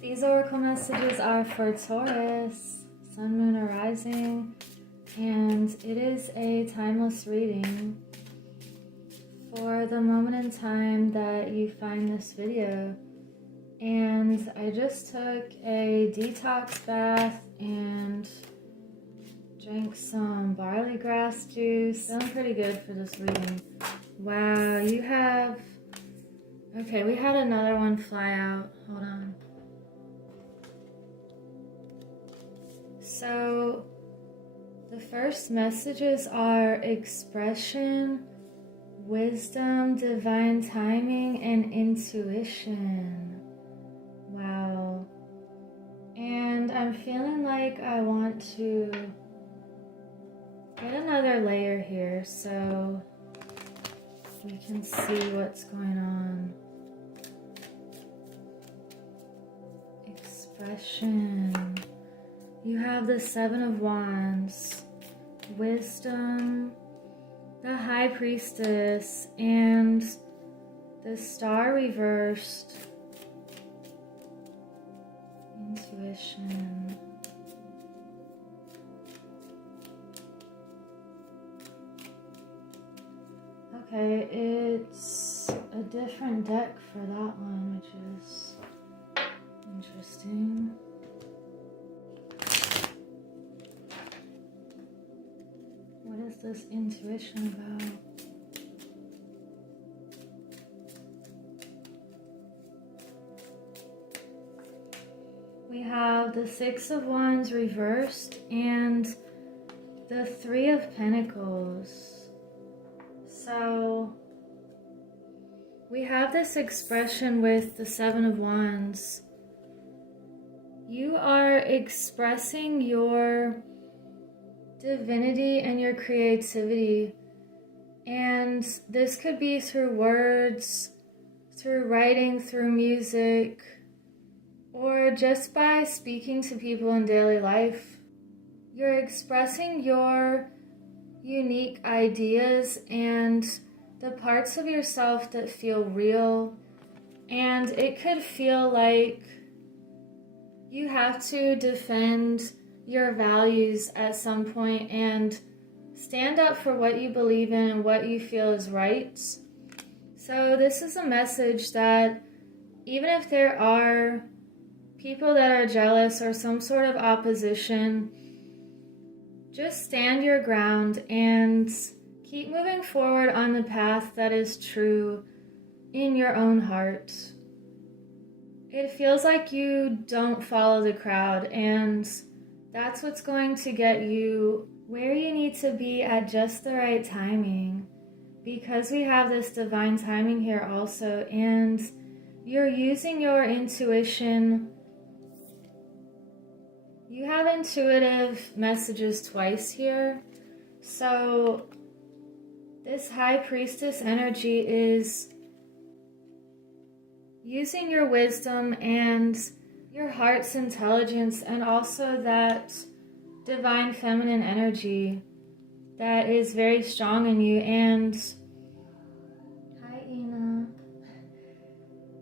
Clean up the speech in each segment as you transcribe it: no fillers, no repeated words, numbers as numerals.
These oracle messages are for Taurus, Sun, Moon, or Rising, and it is a timeless reading for the moment in time that you find this video. And I just took a detox bath and drank some barley grass juice. Feeling pretty good for this reading. Wow, you have... Okay, we had another one fly out. Hold on. So, the first messages are expression, wisdom, divine timing, and intuition. Wow. And I'm feeling like I want to get another layer here so we can see what's going on. Expression. You have the Seven of Wands, wisdom, the High Priestess, and the Star reversed. Intuition. Okay, it's a different deck for that one, which is interesting. What is this intuition about? We have the Six of Wands reversed and the Three of Pentacles. So we have this expression with the Seven of Wands. You are expressing your divinity and your creativity, and this could be through words, through writing, through music, or just by speaking to people in daily life. You're expressing your unique ideas and the parts of yourself that feel real, and it could feel like you have to defend your values at some point and stand up for what you believe in and what you feel is right. So this is a message that even if there are people that are jealous or some sort of opposition, just stand your ground and keep moving forward on the path that is true in your own heart. It feels like you don't follow the crowd, and that's what's going to get you where you need to be at just the right timing, because we have this divine timing here also, and you're using your intuition. You have intuitive messages twice here. So this High Priestess energy is using your wisdom and your heart's intelligence, and also that divine feminine energy that is very strong in you. And hi, Ina.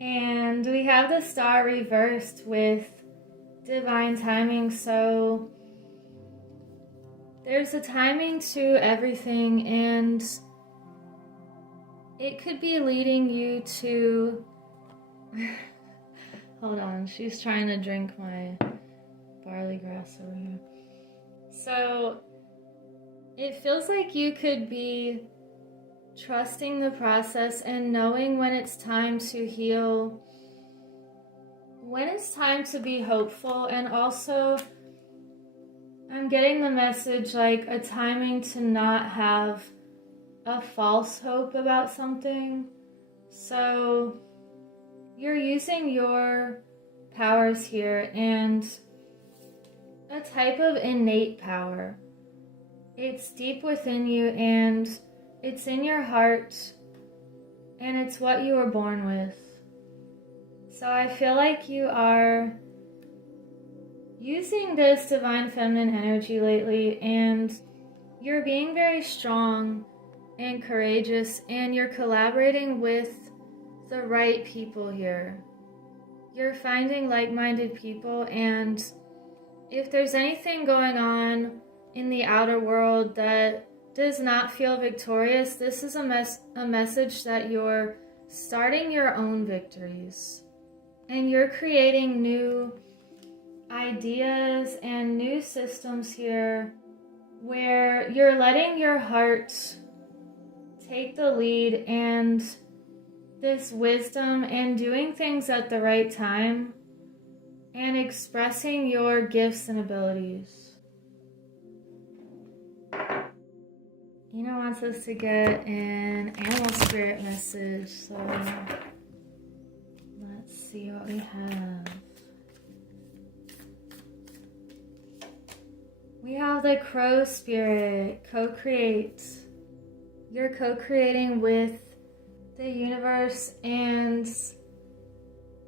And we have the Star reversed with divine timing. So there's a timing to everything, and it could be leading you to hold on, she's trying to drink my barley grass over here. So it feels like you could be trusting the process and knowing when it's time to heal, when it's time to be hopeful, and also I'm getting the message like a timing to not have a false hope about something. So you're using your powers here, and a type of innate power. It's deep within you, and it's in your heart, and it's what you were born with. So I feel like you are using this divine feminine energy lately, and you're being very strong and courageous, and you're collaborating with the right people here. you're finding like-minded people, and if there's anything going on in the outer world that does not feel victorious, this is a message that you're starting your own victories. And you're creating new ideas and new systems here where you're letting your heart take the lead and this wisdom and doing things at the right time and expressing your gifts and abilities. Ina wants us to get an animal spirit message, so let's see what we have. We have the crow spirit, co-create. You're co-creating with the universe and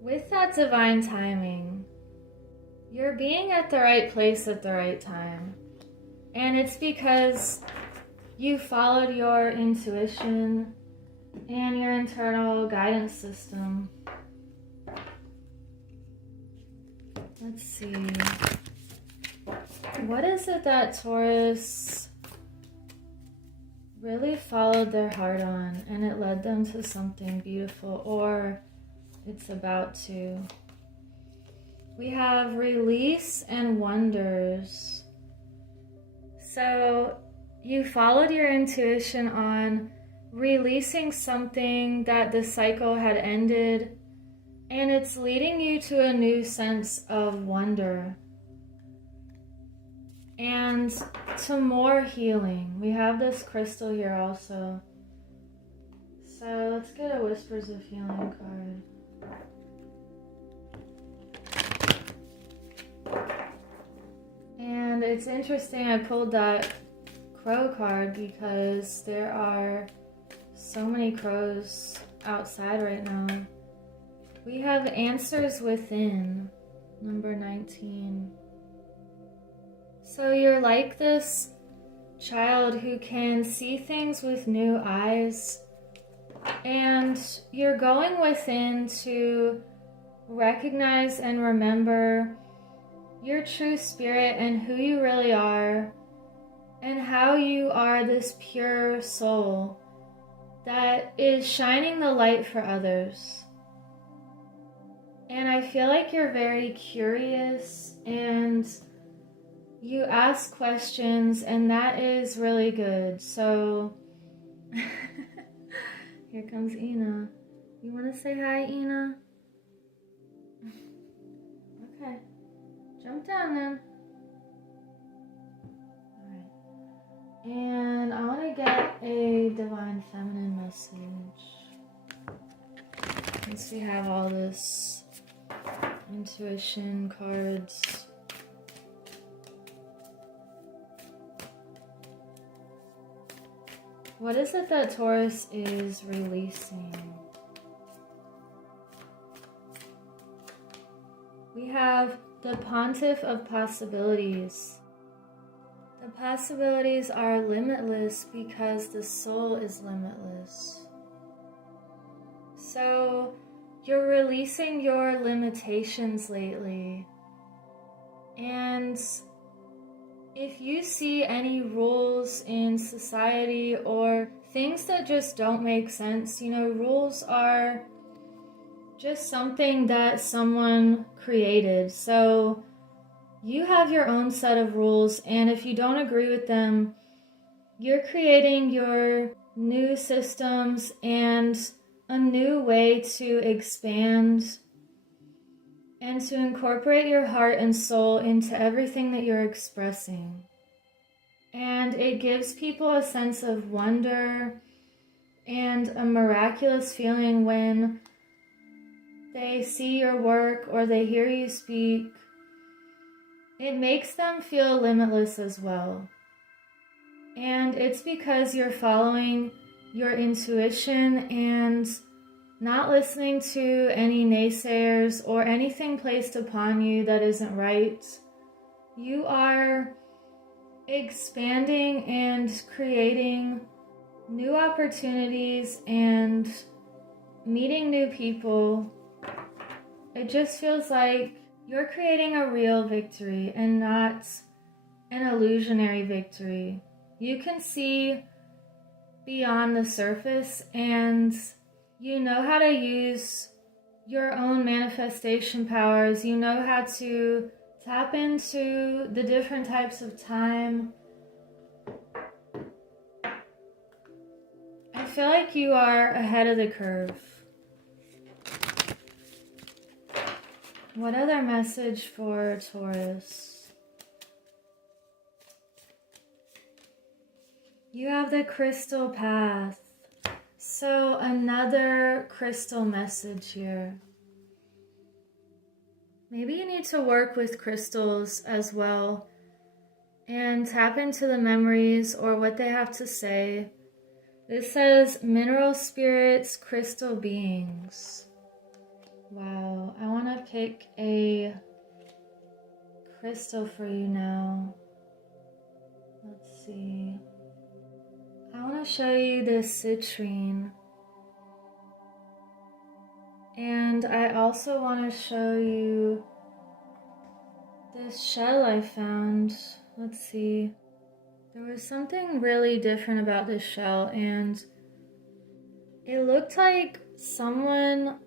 with that divine timing. You're being at the right place at the right time. And it's because you followed your intuition and your internal guidance system. Let's see. What is it that Taurus really followed their heart on and it led them to something beautiful, or it's about to? We have release and wonders. So you followed your intuition on releasing something that the cycle had ended, and it's leading you to a new sense of wonder and to more healing. We have this crystal here also. So let's get a Whispers of Healing card. And it's interesting I pulled that crow card because there are so many crows outside right now. We have Answers Within, number 19. So you're like this child who can see things with new eyes, and you're going within to recognize and remember your true spirit and who you really are, and how you are this pure soul that is shining the light for others. And I feel like you're very curious and you ask questions, and that is really good. So here comes Ina. You want to say hi, Ina? Okay. Jump down then. Alright. And I want to get a Divine Feminine message. Since we have all this intuition cards. What is it that Taurus is releasing? We have the Pontiff of Possibilities. The possibilities are limitless because the soul is limitless. So you're releasing your limitations lately. And if you see any rules in society or things that just don't make sense, you know, rules are just something that someone created. So you have your own set of rules, and if you don't agree with them, you're creating your new systems and a new way to expand and to incorporate your heart and soul into everything that you're expressing. And it gives people a sense of wonder and a miraculous feeling when they see your work or they hear you speak. It makes them feel limitless as well. And it's because you're following your intuition and not listening to any naysayers or anything placed upon you that isn't right. You are expanding and creating new opportunities and meeting new people it just feels like you're creating a real victory and not an illusionary victory. You can see beyond the surface, and you know how to use your own manifestation powers. You know how to tap into the different types of time. I feel like you are ahead of the curve. What other message for Taurus? You have the crystal path. So another crystal message here. Maybe you need to work with crystals as well and tap into the memories or what they have to say. This says mineral spirits, crystal beings. Wow, I want to pick a crystal for you now. Let's see. I want to show you this citrine. And I also want to show you this shell I found. Let's see. There was something really different about this shell, and it looked like someone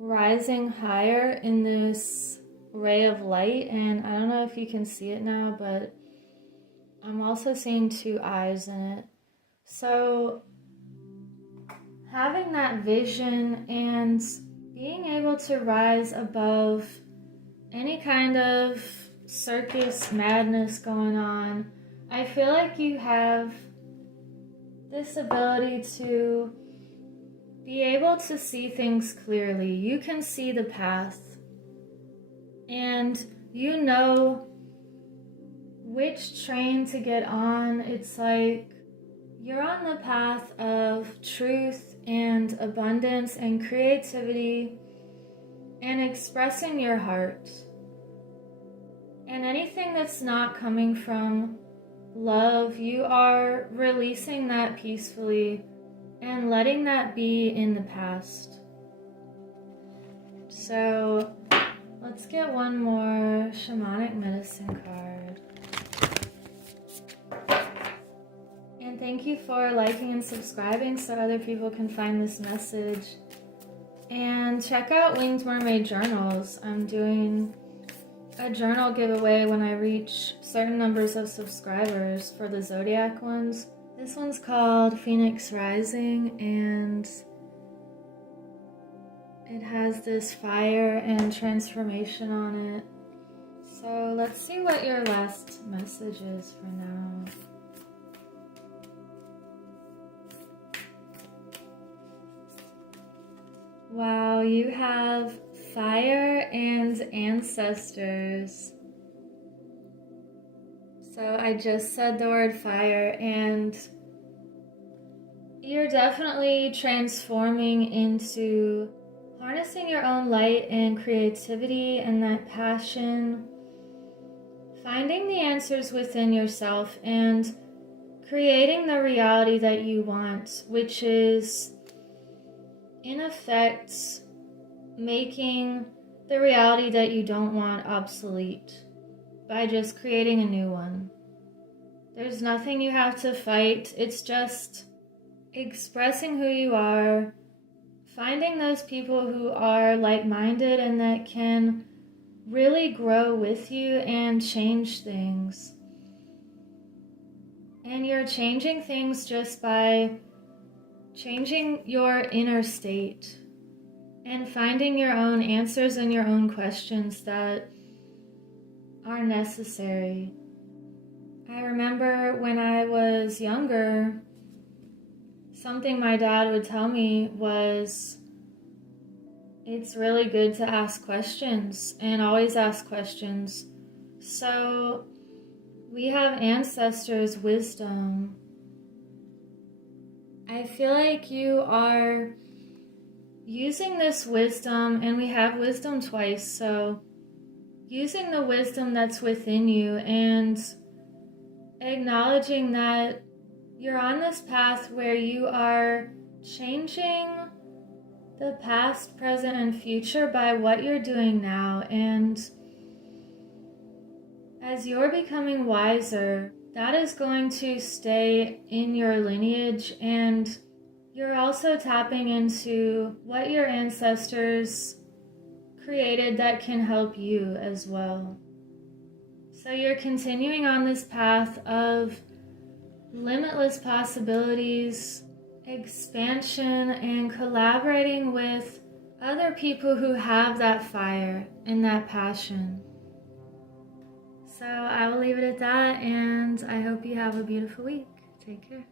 rising higher in this ray of light, and I don't know if you can see it now, but I'm also seeing two eyes in it. So having that vision and being able to rise above any kind of circus madness going on, I feel like you have this ability to be able to see things clearly. You can see the path, and you know which train to get on. It's like you're on the path of truth and abundance and creativity and expressing your heart. And anything that's not coming from love, you are releasing that peacefully and letting that be in the past. So let's get one more shamanic medicine card. And thank you for liking and subscribing so other people can find this message. And check out Winged Mermaid Journals. I'm doing a journal giveaway when I reach certain numbers of subscribers for the zodiac ones. This one's called Phoenix Rising, and it has this fire and transformation on it. So let's see what your last message is for now. Wow, you have fire and ancestors. So I just said the word fire, and you're definitely transforming into harnessing your own light and creativity and that passion, finding the answers within yourself and creating the reality that you want, which is in effect making the reality that you don't want obsolete by just creating a new one. There's nothing you have to fight. It's just expressing who you are, finding those people who are like-minded and that can really grow with you and change things. And you're changing things just by changing your inner state and finding your own answers and your own questions that are necessary. I remember when I was younger, something my dad would tell me was, it's really good to ask questions and always ask questions. So we have ancestors' wisdom. I feel like you are using this wisdom, and we have wisdom twice, so using the wisdom that's within you and acknowledging that you're on this path where you are changing the past, present, and future by what you're doing now. And as you're becoming wiser, that is going to stay in your lineage, and you're also tapping into what your ancestors created that can help you as well. So you're continuing on this path of limitless possibilities, expansion, and collaborating with other people who have that fire and that passion. So I will leave it at that, and I hope you have a beautiful week. Take care.